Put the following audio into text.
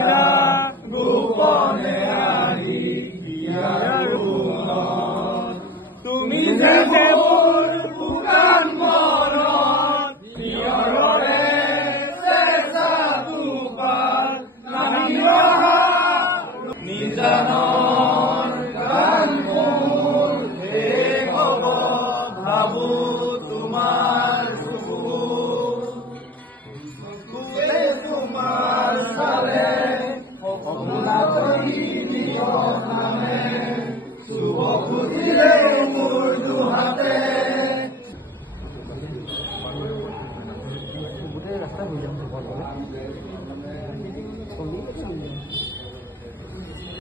দিলা গোপনে আহি বিয়াৰ কোণত তুমি যে মোৰ শুকান মনত পিয়ৰৰে চেঁচা টোপাল নামি অহা নিজানৰ গান মোৰ শেষ হ'ব ভাবো তোমাৰ তোমাৰ চালে সপোনা চুব খুজিলে মোৰ দুহাতে গোটেই ৰাস্তা হৈ যাম